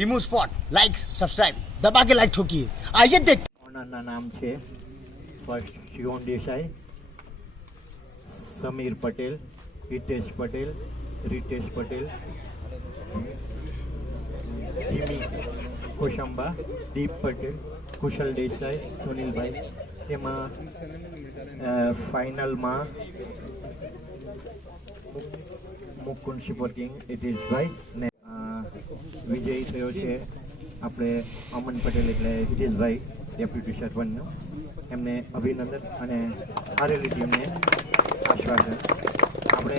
Hemu spot like subscribe दबा के like ठोकिए आइए देख ઓનરના નામ છે ફર્સ્ટ શિવમ દેસાઈ, સમીર પટેલ, હિતેશ પટેલ, રીતેશ પટેલ, જીમી કોશંબા, દીપ પટેલ, કુશલ દેસાઈ, સુનિલભાઈ. એમાં ફાઇનલમાં મુકુંદ સુપરકિંગ હિતેશભાઈ ને વિજયી થયો છે આપણે અમન પટેલ એટલે હિતેશભાઈ ડેપ્યુટી સરપંચનો. એમને અભિનંદન અને હારેલી ટીમને આશ્વાસન. આપણે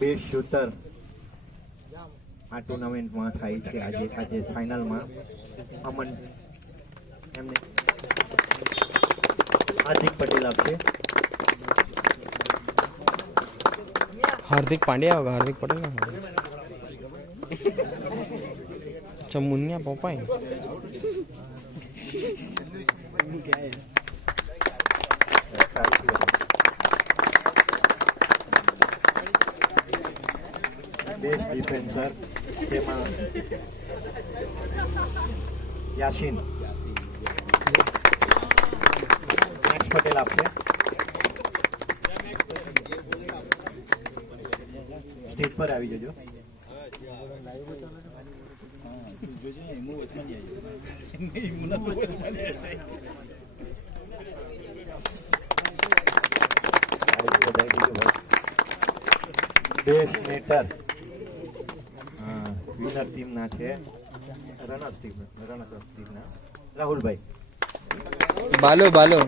બેસ્ટ શૂટર આ ટુર્નામેન્ટમાં થાય છે આજે ફાઇનલમાં અમન એમને હાર્દિક પટેલ આપશે. हार्दिक पांड्या होगा, हार्दिक पटेल ना होगा. अच्छा मुन्निया पोपाई બેસ્ટ ડિફેન્સર તેમાં યાસીન મેક્સ પટેલ આપશે. સ્ટેજ પર આવી જજો. બેસ્ટ નેટર વિનર ટીમના છે રનર્સ ટીમના રાહુલભાઈ. बालो बालो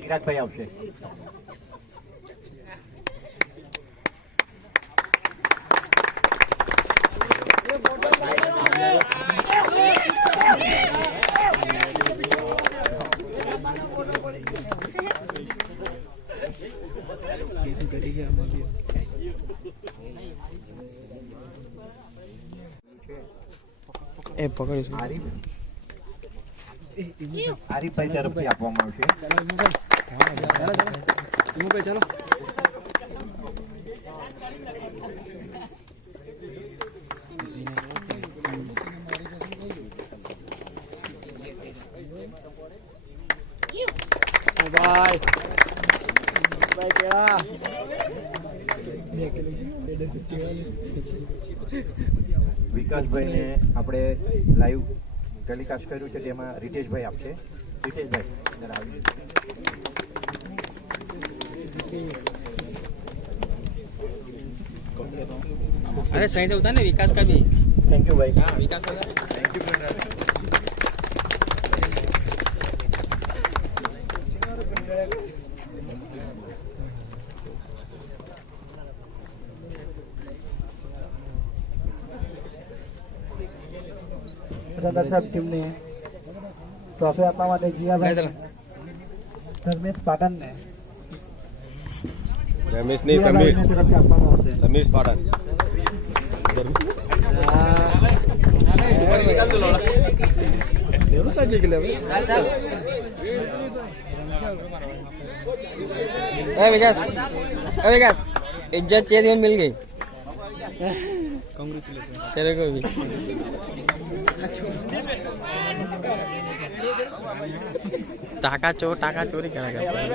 ચિરાગભાઈ આવશે. ए पकड़ આરીફભાઈ તરફથી આપવામાં આવશે. चलो बाय बाय केड़ा વિકાસભાઈને આપણે લાઈવ ટેલિકાસ્ટ કર્યું છે તેમાં રીતેશભાઈ આપશે. રીતેશભાઈ જરા આવી. अरे सही से होता है ना विकास का भी. થેન્ક યુ ભાઈ. हाँ विकास का થેન્ક યુ દર્શક ટીમને ટ્રોફી આપવા માટે જીયાભાઈ ધર્મેશ પાટણને રમેશ ની સમીર તરફથી આપવામાં આવશે. સમીર પાટણ विकास इज्जत चाहिए मिल गई. कांग्रेचुलेशन तेरे को भी. टाका चोरी करा करता है.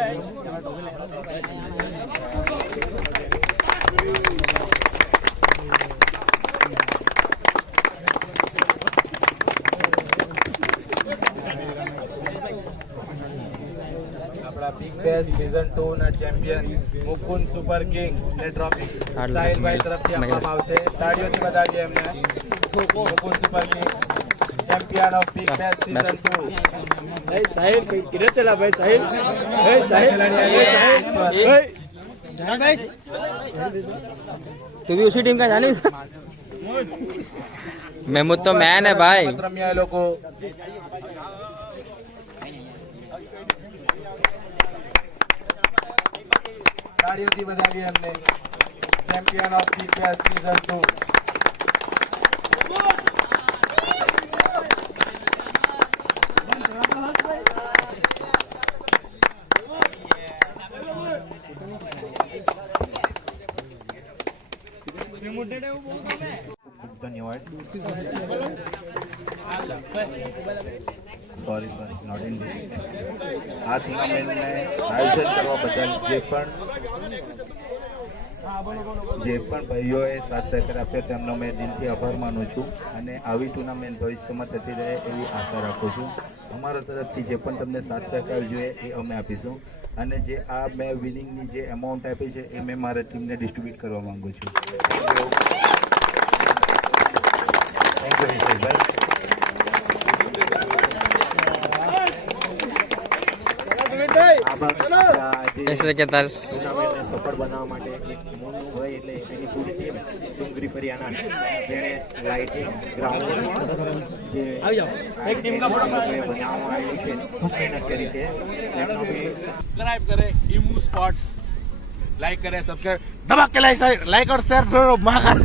આપણા બિગ બેસ સીઝન 2 ના ચેમ્પિયન મુકુંદ સુપર કિંગ ને ટ્રોફી સાહિલભાઈ તરફથી આપવામાં આવશે. તાળીઓથી વધાવીએ એમને. Mukund super king champion of big base season 2. ए साहिल किधर चला भाई साहिल. ए साहिल भाई तू भी उसी टीम का जाने. महमूद तो मैन है भाई. રમ્યા એ લોકો તાળીઓથી વધાવીએ એમને. Champion of big base season 2 award. Sorry not in આ ટુર્નામેન્ટને આયોજન કરવા બદલ જે પણ ભાઈઓએ સાથ સહકાર આપ્યો તેમનો મેં દિલથી આભાર માનું છું અને આવી ટુર્નામેન્ટ ભવિષ્યમાં થતી રહે એવી આશા રાખું છું. અમારા તરફથી જે પણ તમને સાથ સહકાર જોઈએ એ અમે આપીશું અને જે આ મેં વિનિંગની જે એમાઉન્ટ આપી છે એ મેં મારા ટીમને ડિસ્ટ્રીબ્યુટ કરવા માંગુ છું. Thank you Hiteshbhai. कैसे के तर्स ટુર્નામેન્ટને સફળ બનાવવા માટે એક મોનું હોય એટલે એની પૂરી ટીમ ડુંગરી ફરિયાના જેણે લાઇટિંગ ગ્રાઉન્ડ જે બનાવવામાં આવેલી છે ખૂબ મહેનત કરી છે એમનો બી सब्सक्राइब करें इमू स्पॉट्स, लाइक करें, सब्सक्राइब दबा के लाइक और शेयर करो महाकाल